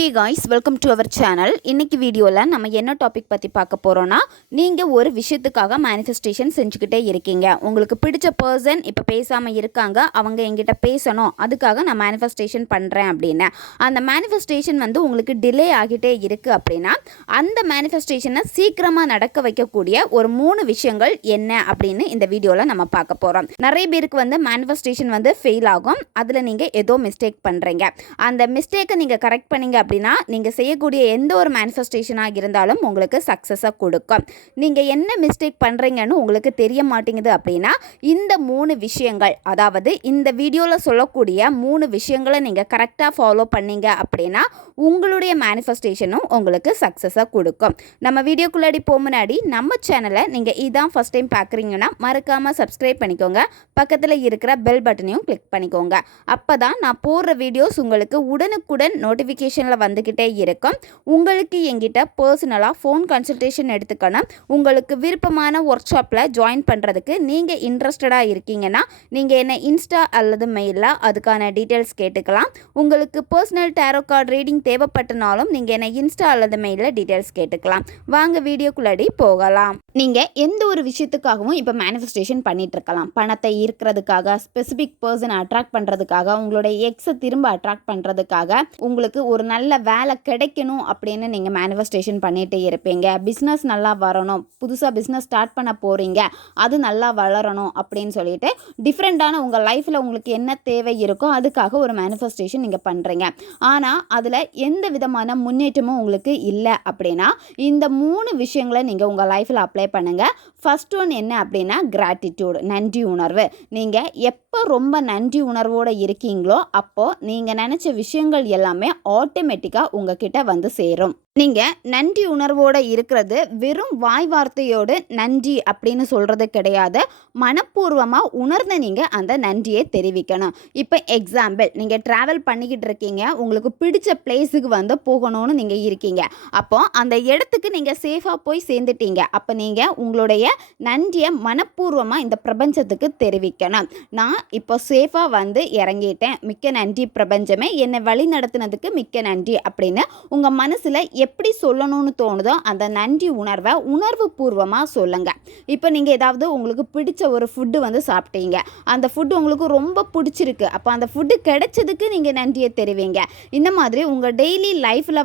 Hey guys, welcome to our channel. இன்னைக்கு வீடியோவில் நம்ம என்ன டாபிக் பற்றி பார்க்க போகிறோன்னா, நீங்கள் ஒரு விஷயத்துக்காக மேனிஃபெஸ்டேஷன் செஞ்சுக்கிட்டே இருக்கீங்க. உங்களுக்கு பிடிச்ச பர்சன் இப்போ பேசாமல் இருக்காங்க, அவங்க எங்கிட்ட பேசணும், அதுக்காக நான் மேனிஃபெஸ்டேஷன் பண்ணுறேன் அப்படின்னு. அந்த மேனிஃபெஸ்டேஷன் உங்களுக்கு டிலே ஆகிட்டே இருக்குது அப்படின்னா, அந்த மேனிஃபெஸ்டேஷனை சீக்கிரமாக நடக்க வைக்கக்கூடிய ஒரு 3 விஷயங்கள் என்ன அப்படின்னு இந்த வீடியோவில் நம்ம பார்க்க போகிறோம். நிறைய பேருக்கு மேனிஃபெஸ்டேஷன் ஃபெயில் ஆகும். அதில் நீங்கள் ஏதோ மிஸ்டேக் பண்ணுறீங்க. அந்த மிஸ்டேக்கை நீங்கள் கரெக்ட் பண்ணீங்க அப்படின்னா நீங்கள் செய்யக்கூடிய எந்த ஒரு மேனிஃபெஸ்டேஷனாக இருந்தாலும் உங்களுக்கு சக்ஸஸாக கொடுக்கும். நீங்கள் என்ன மிஸ்டேக் பண்ணுறீங்கன்னு உங்களுக்கு தெரிய மாட்டேங்குது அப்படின்னா, இந்த 3 விஷயங்கள், அதாவது இந்த வீடியோவில் சொல்லக்கூடிய 3 விஷயங்களை நீங்கள் கரெக்டாக ஃபாலோ பண்ணீங்க அப்படின்னா உங்களுடைய மேனிஃபெஸ்டேஷனும் உங்களுக்கு சக்ஸஸாக கொடுக்கும். நம்ம வீடியோக்குள்ளாடி போக முன்னாடி நம்ம சேனலை நீங்கள் இதான் ஃபஸ்ட் டைம் பார்க்குறீங்கன்னா மறக்காமல் சப்ஸ்கிரைப் பண்ணிக்கோங்க. பக்கத்தில் இருக்கிற பெல் பட்டனையும் கிளிக் பண்ணிக்கோங்க. அப்போ தான் நான் போடுற வீடியோஸ் உங்களுக்கு உடனுக்குடன் நோட்டிஃபிகேஷனில் வந்துக்கிட்டே இருக்கும். உங்களுக்கு எங்கிட்ட பர்சனலாக ஃபோன் கன்சல்டேஷன் எடுத்துக்கணும். உங்களுக்கு விருப்பமான ஒர்க் ஷாப்பில் ஜாயின் பண்ணுறதுக்கு நீங்கள் இன்ட்ரெஸ்டடாக இருக்கீங்கன்னா நீங்கள் என்ன இன்ஸ்டா அல்லது மெயிலில் அதுக்கான டீட்டெயில்ஸ் கேட்டுக்கலாம். உங்களுக்கு பர்சனல் டேரோ கார்டு ரீடிங் தேவைப்பட்டனாலும் நீங்கள் என்ன இன்ஸ்டா அல்லது மெயிலில் டீட்டெயில்ஸ் கேட்டுக்கலாம். வாங்க வீடியோக்குள்ளாடி போகலாம். நீங்கள் எந்த ஒரு விஷயத்துக்காகவும் இப்போ மேனிஃபெஸ்டேஷன் பண்ணிட்டு இருக்கலாம். பணத்தை ஈர்க்கிறதுக்காக, ஸ்பெசிஃபிக் பர்சனை அட்ராக்ட் பண்ணுறதுக்காக, உங்களுடைய எக்ஸை திரும்ப அட்ராக்ட் பண்ணுறதுக்காக, உங்களுக்கு ஒரு நல்ல வேலை கிடைக்கணும் அப்படின்னு நீங்கள் மேனிஃபெஸ்டேஷன் பண்ணிகிட்டே இருப்பீங்க. பிஸ்னஸ் நல்லா வரணும், புதுசாக பிஸ்னஸ் ஸ்டார்ட் பண்ண போகிறீங்க, அது நல்லா வளரணும் அப்படின்னு சொல்லிட்டு டிஃப்ரெண்ட்டான உங்கள் லைஃப்பில் உங்களுக்கு என்ன தேவை இருக்கோ அதுக்காக ஒரு மேனிஃபெஸ்டேஷன் நீங்கள் பண்ணுறீங்க. ஆனால் அதில் எந்த விதமான முன்னேற்றமும் உங்களுக்கு இல்லை அப்படின்னா இந்த 3 விஷயங்களை நீங்கள் உங்கள் லைஃப்பில் அப்ளை பண்ணுங்கள். ஃபர்ஸ்ட் ஒன் என்ன அப்படின்னா கிராட்டிடியூட், நன்றி உணர்வு. நீங்கள் எப்போ ரொம்ப நன்றி உணர்வோடு இருக்கீங்களோ அப்போது நீங்கள் நினச்ச விஷயங்கள் எல்லாமே ஆட்டோமேட்டிக்காக உங்ககிட்ட வந்து சேரும். நீங்கள் நன்றி உணர்வோடு இருக்கிறது வெறும் வாய் வார்த்தையோடு நன்றி அப்படின்னு சொல்கிறது கிடையாது. மனப்பூர்வமாக உணர்ந்து நீங்கள் அந்த நன்றியை தெரிவிக்கணும். இப்போ எக்ஸாம்பிள், நீங்கள் ட்ராவல் பண்ணிக்கிட்டு இருக்கீங்க, உங்களுக்கு பிடிச்ச பிளேஸுக்கு போகணும்னு நீங்கள் இருக்கீங்க. அப்போ அந்த இடத்துக்கு நீங்கள் சேஃபாக போய் சேர்ந்துட்டீங்க. அப்போ நீங்கள் உங்களுடைய நன்றியை மனப்பூர்வமாக இந்த பிரபஞ்சத்துக்கு தெரிவிக்கணும். நான் இப்போ சேஃபாக இறங்கிட்டேன், மிக்க நன்றி பிரபஞ்சமே, என்னை வழி நடத்தினதுக்கு மிக்க நன்றி அப்படின்னு உங்கள் மனசில் எப்படி சொல்லணும்னு தோணுதோ அந்த நன்றி உணர்வை உணர்வு பூர்வமாக சொல்லுங்கள். இப்போ நீங்கள் ஏதாவது உங்களுக்கு பிடிச்ச ஒரு ஃபுட்டு சாப்பிட்டீங்க, அந்த ஃபுட்டு உங்களுக்கு ரொம்ப பிடிச்சிருக்கு, அப்போ அந்த ஃபுட்டு கிடைச்சதுக்கு நீங்கள் நன்றியை தெரிவிங்க. இந்த மாதிரி உங்கள் டெய்லி லைஃப்பில்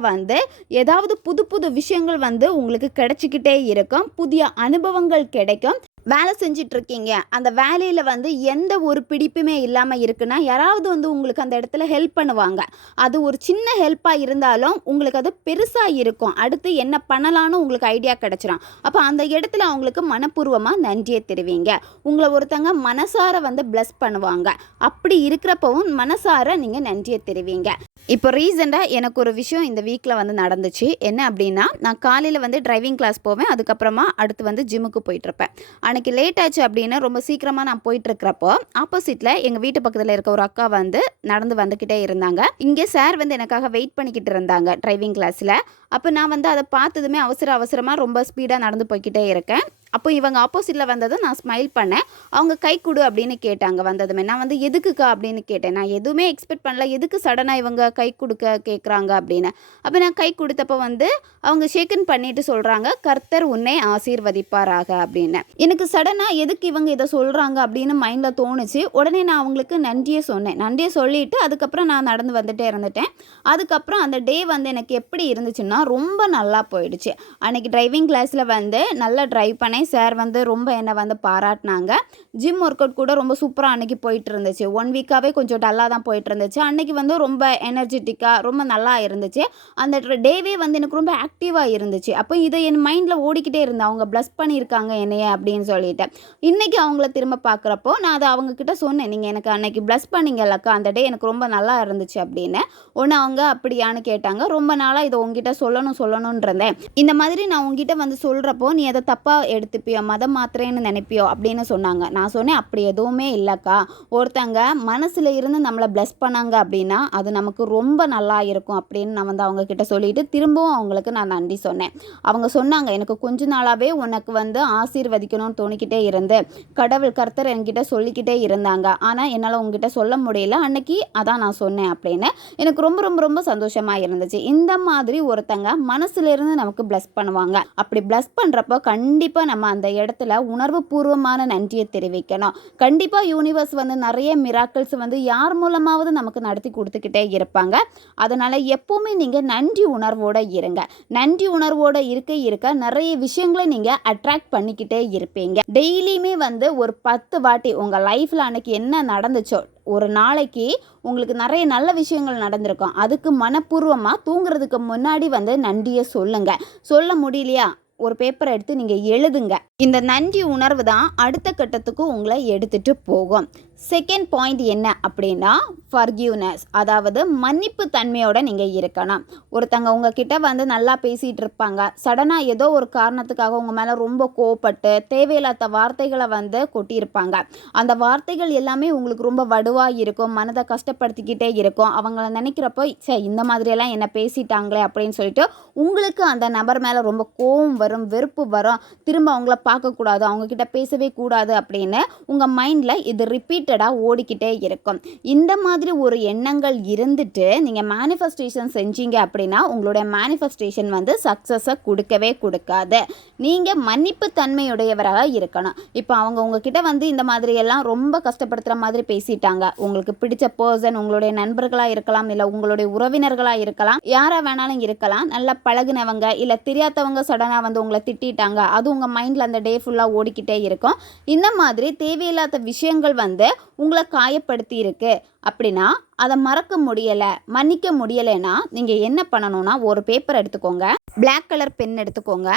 ஏதாவது புது புது விஷயங்கள் உங்களுக்கு கிடைச்சிக்கிட்டே இருக்கும், புதிய அனுபவங்கள் கிடைக்கும். வேலை செஞ்சிட்ருக்கீங்க, அந்த வேலையில் எந்த ஒரு பிடிப்புமே இல்லாமல் இருக்குன்னா யாராவது உங்களுக்கு அந்த இடத்துல ஹெல்ப் பண்ணுவாங்க. அது ஒரு சின்ன ஹெல்ப்பாக இருந்தாலும் உங்களுக்கு அது பெருசாக இருக்கும். அடுத்து என்ன பண்ணலான்னு உங்களுக்கு ஐடியா கிடச்சிடும். அப்போ அந்த இடத்துல அவங்களுக்கு மனப்பூர்வமாக நன்றியை தெரிவிங்க. உங்களை ஒருத்தங்க மனசார ப்ளஸ் பண்ணுவாங்க. அப்படி இருக்கிறப்பவும் மனசார நீங்கள் நன்றியை தெரிவிங்க. இப்போ ரீசெண்டாக எனக்கு ஒரு விஷயம் இந்த வீக்கில் நடந்துச்சு. என்ன அப்படின்னா, நான் காலையில் டிரைவிங் கிளாஸ் போவேன், அதுக்கப்புறமா அடுத்து ஜிம்முக்கு போயிட்டுருப்பேன். அன்றைக்கி லேட் ஆச்சு அப்படின்னு ரொம்ப சீக்கிரமாக நான் போயிட்டுருக்கிறப்போ ஆப்போசிட்டில் எங்கள் வீட்டு பக்கத்தில் இருக்க ஒரு அக்கா நடந்து வந்துக்கிட்டே இருந்தாங்க. இங்கே சார் எனக்காக வெயிட் பண்ணிக்கிட்டு இருந்தாங்க டிரைவிங் கிளாஸில். அப்போ நான் அதை பார்த்ததுமே அவசரமாக ரொம்ப ஸ்பீடாக நடந்து போய்கிட்டே இருக்கேன். அப்போ இவங்க ஆப்போசிட்டில் வந்ததும் நான் ஸ்மைல் பண்ணேன். அவங்க கை கொடு அப்படின்னு கேட்டாங்க. வந்ததுமே நான் எதுக்குக்கா அப்படின்னு கேட்டேன். நான் எதுவுமே எக்ஸ்பெக்ட் பண்ணல, எதுக்கு சடனாக இவங்க கை கொடுக்க கேட்குறாங்க அப்படின்னு. அப்போ நான் கை கொடுத்தப்போ அவங்க ஷேக்கன் பண்ணிட்டு சொல்கிறாங்க, கர்த்தர் உன்னை ஆசீர்வதிப்பாராக அப்படின்னு. எனக்கு சடனாக எதுக்கு இவங்க இதை சொல்கிறாங்க அப்படின்னு மைண்டில் தோணுச்சு. உடனே நான் அவங்களுக்கு நன்றியை சொன்னேன். நன்றியை சொல்லிவிட்டு அதுக்கப்புறம் நான் நடந்து வந்துட்டே இருந்துட்டேன். அதுக்கப்புறம் அந்த டே எனக்கு எப்படி இருந்துச்சுன்னா ரொம்ப நல்லா போயிடுச்சு. அன்றைக்கி டிரைவிங் கிளாஸில் நல்லா ட்ரைவ் பண்ணேன். சார் ரொம்ப என்னை பாராட்டினாங்க. ஜிம் ஒர்க் அவுட் கூட ரொம்ப சூப்பராக அன்றைக்கி போயிட்டு இருந்துச்சு. 1 வீக்காகவே கொஞ்சம் டல்லாக தான் போயிட்டு இருந்துச்சு. அன்றைக்கி ரொம்ப எனர்ஜெட்டிக்காக ரொம்ப நல்லா இருந்துச்சு. அந்த டேவே எனக்கு ரொம்ப ஆக்டிவாக இருந்துச்சு. அப்போ இதை என் மைண்டில் ஓடிக்கிட்டே இருந்தேன், அவங்க ப்ளஸ் பண்ணியிருக்காங்க என்னைய அப்படின்னு சொல்லிட்டு. இன்றைக்கி அவங்கள திரும்ப பார்க்குறப்போ நான் அதை அவங்கக்கிட்ட சொன்னேன், நீங்கள் எனக்கு அன்றைக்கி ப்ளஸ் பண்ணிங்கல்லக்கா, அந்த டே எனக்கு ரொம்ப நல்லா இருந்துச்சு அப்படின்னு. ஒன்று அவங்க அப்படியான்னு கேட்டாங்க. ரொம்ப நாளாக இதை உங்ககிட்ட சொல்லணும்னு இருந்தேன். இந்த மாதிரி நான் உங்ககிட்ட சொல்கிறப்போ நீ அதை தப்பாக எடுத்து எடுத்துப்பியோ, மதம் மாத்துறேன்னு நினைப்பியோ அப்படின்னு சொன்னாங்க. நான் சொன்னேன், அப்படி எதுவுமே இல்லைக்கா. ஒருத்தங்க மனசுல இருந்து நம்மளை பிளஸ் பண்ணாங்க அப்படின்னா அது நமக்கு ரொம்ப நல்லா இருக்கும் அப்படின்னு நான் வந்து அவங்க கிட்ட சொல்லிட்டு திரும்பவும் அவங்களுக்கு நான் நன்றி சொன்னேன். அவங்க சொன்னாங்க, எனக்கு கொஞ்ச நாளாகவே உனக்கு வந்து ஆசீர்வதிக்கணும்னு தோணிக்கிட்டே இருந்து கடவுள் கர்த்தர் என்கிட்ட சொல்லிக்கிட்டே இருந்தாங்க. ஆனால் என்னால் உங்ககிட்ட சொல்ல முடியல. அன்னைக்கு அதான் நான் சொன்னேன் அப்படின்னு. எனக்கு ரொம்ப ரொம்ப ரொம்ப சந்தோஷமாக இருந்துச்சு. இந்த மாதிரி ஒருத்தங்க மனசுலேருந்து நமக்கு பிளஸ் பண்ணுவாங்க. அப்படி பிளஸ் பண்ணுறப்போ கண்டிப்பாக நம்ம அந்த இடத்துல உணர்வு பூர்வமான நன்றியை தெரிவிக்கணும். கண்டிப்பாக யூனிவர்ஸ் வந்து நிறைய மிராக்கிள்ஸ் வந்து யார் மூலமாவது நமக்கு நடத்தி கொடுத்துக்கிட்டே இருப்பாங்க. அதனால் எப்போவுமே நீங்கள் நன்றி உணர்வோடு இருங்க. நன்றி உணர்வோடு இருக்க நிறைய விஷயங்களை நீங்கள் அட்ராக்ட் பண்ணிக்கிட்டே இருப்பீங்க. டெய்லியுமே வந்து ஒரு 10 வாட்டி உங்கள் லைஃப்பில் அன்னைக்கு என்ன நடந்துச்சோ, ஒரு நாளைக்கு உங்களுக்கு நிறைய நல்ல விஷயங்கள் நடந்திருக்கும். அதுக்கு மனப்பூர்வமாக தூங்குறதுக்கு முன்னாடி வந்து நன்றியை சொல்லுங்க. சொல்ல முடியலையா, ஒரு பேப்பரை எடுத்து நீங்கள் எழுதுங்க. இந்த நன்றி உணர்வு தான் அடுத்த கட்டத்துக்கு உங்களை எடுத்துகிட்டு போகும். செகண்ட் பாயிண்ட் என்ன அப்படின்னா ஃபர்கிவ்னஸ், அதாவது மன்னிப்பு தன்மையோடு நீங்கள் இருக்கணும். ஒருத்தங்க உங்ககிட்ட வந்து நல்லா பேசிகிட்டு இருப்பாங்க. சடனாக ஏதோ ஒரு காரணத்துக்காக உங்கள் மேலே ரொம்ப கோவப்பட்டு தேவையில்லாத வார்த்தைகளை வந்து கொட்டியிருப்பாங்க. அந்த வார்த்தைகள் எல்லாமே உங்களுக்கு ரொம்ப வடுவாக இருக்கும், மனதை கஷ்டப்படுத்திக்கிட்டே இருக்கும். அவங்கள நினைக்கிறப்போ இந்த மாதிரியெல்லாம் என்ன பேசிட்டாங்களே அப்படின்னு சொல்லிட்டு உங்களுக்கு அந்த நபர் மேலே ரொம்ப கோவம் வரும், வெறுப்பு வரும். திரும்ப அவங்கள பார்க்கக்கூடாது, அவங்கக்கிட்ட பேசவே கூடாது அப்படின்னு உங்கள் மைண்டில் இது ரிப்பீட்டடாக ஓடிக்கிட்டே இருக்கும். இந்த மாதிரி ஒரு எண்ணங்கள் இருந்துட்டு நீங்கள் மேனிஃபெஸ்டேஷன் செஞ்சீங்க அப்படின்னா உங்களுடைய மேனிஃபெஸ்டேஷன் வந்து சக்ஸஸை கொடுக்கவே கொடுக்காது. நீங்கள் மன்னிப்பு தன்மையுடையவராக இருக்கணும். இப்போ அவங்க உங்ககிட்ட வந்து இந்த மாதிரியெல்லாம் ரொம்ப கஷ்டப்படுத்துகிற மாதிரி பேசிட்டாங்க. உங்களுக்கு பிடிச்ச பர்சன் உங்களுடைய நண்பர்களாக இருக்கலாம், இல்லை உங்களுடைய உறவினர்களாக இருக்கலாம், யாராக வேணாலும் இருக்கலாம். நல்லா பழகுனவங்க இல்லை தெரியாதவங்க சடனாக வந்து உங்களை திட்டாங்க. அது உங்கள் மைண்டில் அந்த டே ஃபுல்லாக ஓடிக்கிட்டே இருக்கும். இந்த மாதிரி தேவையில்லாத விஷயங்கள் வந்து உங்களை காயப்படுத்தி இருக்கு அப்படின்னா அதை மறக்க முடியலை, மன்னிக்க முடியலைன்னா நீங்கள் என்ன பண்ணணும்னா ஒரு பேப்பர் எடுத்துக்கோங்க, பிளாக் கலர் பென் எடுத்துக்கோங்க.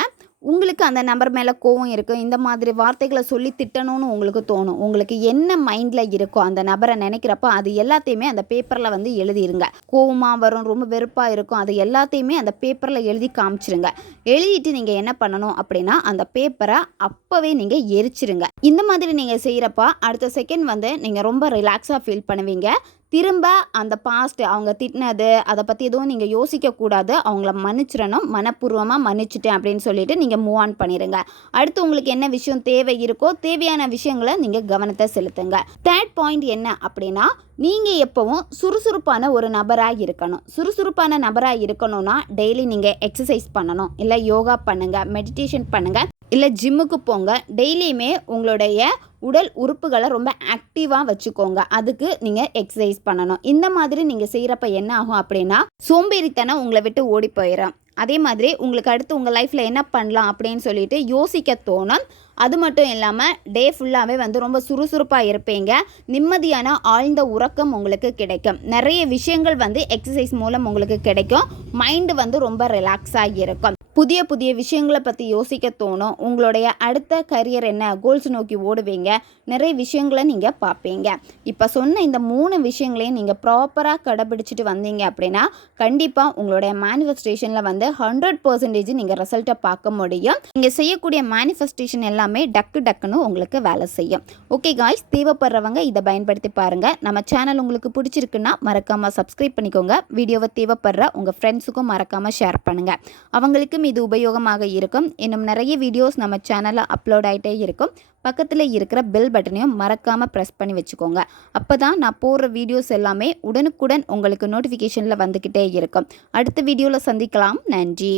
உங்களுக்கு அந்த நம்பர் மேலே கோவம் இருக்குது, இந்த மாதிரி வார்த்தைகளை சொல்லி திட்டணும்னு உங்களுக்கு தோணும். உங்களுக்கு என்ன மைண்டில் இருக்கோ அந்த நபரை நினைக்கிறப்போ அது எல்லாத்தையுமே அந்த பேப்பரில் வந்து எழுதிருங்க. கோவமாக வரும், ரொம்ப வெறுப்பாக இருக்கும், அது எல்லாத்தையுமே அந்த பேப்பரில் எழுதி காமிச்சிருங்க. எழுதிட்டு நீங்கள் என்ன பண்ணணும் அப்படின்னா அந்த பேப்பரை அப்போவே நீங்கள் எரிச்சிருங்க. இந்த மாதிரி நீங்கள் செய்கிறப்ப அடுத்த செகண்ட் வந்து நீங்கள் ரொம்ப ரிலாக்ஸாக ஃபீல் பண்ணுவீங்க. திரும்ப அந்த பாஸ்ட் அவங்க திட்டினது அதை பற்றி எதுவும் நீங்கள் யோசிக்கக்கூடாது. அவங்கள மன்னிச்சிடணும். மனப்பூர்வமாக மன்னிச்சிட்டேன் அப்படின்னு சொல்லிட்டு நீங்கள் மூவ் ஆன் பண்ணிடுங்க. அடுத்து உங்களுக்கு என்ன விஷயம் தேவை இருக்கோ தேவையான விஷயங்களை நீங்கள் கவனத்தை செலுத்துங்க. தேர்ட் பாயிண்ட் என்ன அப்படின்னா நீங்கள் எப்போவும் சுறுசுறுப்பான ஒரு நபராக இருக்கணும். சுறுசுறுப்பான நபராக இருக்கணும்னா டெய்லி நீங்கள் எக்ஸசைஸ் பண்ணணும், இல்லை யோகா பண்ணுங்கள், மெடிடேஷன் பண்ணுங்கள், இல்லை ஜிம்முக்கு போங்க. டெய்லியுமே உங்களுடைய உடல் உறுப்புகளை ரொம்ப ஆக்டிவாக வச்சுக்கோங்க. அதுக்கு நீங்கள் எக்ஸசைஸ் பண்ணணும். இந்த மாதிரி நீங்கள் செய்கிறப்ப என்ன ஆகும் அப்படின்னா சோம்பேறித்தனம் உங்களை விட்டு ஓடி போயிடும். அதே மாதிரி உங்களுக்கு அடுத்து உங்கள் லைஃப்பில் என்ன பண்ணலாம் அப்படின்னு சொல்லிட்டு யோசிக்க தோணும். அது மட்டும் இல்லாமல் டே ஃபுல்லாகவே வந்து ரொம்ப சுறுசுறுப்பாக இருப்பீங்க. நிம்மதியான ஆழ்ந்த உறக்கம் உங்களுக்கு கிடைக்கும். நிறைய விஷயங்கள் வந்து எக்ஸசைஸ் மூலம் உங்களுக்கு கிடைக்கும். மைண்டு வந்து ரொம்ப ரிலாக்ஸாக இருக்கும். புதிய புதிய விஷயங்களை பற்றி யோசிக்க தோணும். உங்களுடைய அடுத்த கரியர் என்ன, கோல்ஸ் நோக்கி ஓடுவீங்க. நிறைய விஷயங்களை நீங்கள் பார்ப்பீங்க. இப்போ சொன்ன இந்த 3 விஷயங்களையும் நீங்கள் ப்ராப்பராக கடைபிடிச்சிட்டு வந்தீங்க அப்படின்னா கண்டிப்பாக உங்களுடைய மேனிஃபெஸ்டேஷனில் வந்து 100% நீங்கள் ரிசல்ட்டை பார்க்க முடியும். நீங்கள் செய்யக்கூடிய மேனிஃபெஸ்டேஷன் எல்லாமே டக்குன்னு உங்களுக்கு வேலை செய்யும். ஓகே காய்ஸ், தேவைப்படுறவங்க இதை பயன்படுத்தி பாருங்கள். நம்ம சேனல் உங்களுக்கு பிடிச்சிருக்குன்னா மறக்காமல் சப்ஸ்கிரைப் பண்ணிக்கோங்க. வீடியோவை தேவைப்படுற உங்கள் ஃப்ரெண்ட்ஸுக்கும் மறக்காமல் ஷேர் பண்ணுங்கள். அவங்களுக்கும் இது உபயோகமாக இருக்கும். இன்னும் நிறைய வீடியோஸ் நம்ம சேனலில் அப்லோட் ஆகிட்டே இருக்கும். பக்கத்தில் இருக்கிற பெல் பட்டனையும் மறக்காமல் ப்ரெஸ் பண்ணி வச்சுக்கோங்க. அப்போ தான் நான் போடுற வீடியோஸ் எல்லாமே உடனுக்குடன் உங்களுக்கு நோட்டிஃபிகேஷனில் வந்துக்கிட்டே இருக்கும். அடுத்த வீடியோவில் சந்திக்கலாம். நன்றி.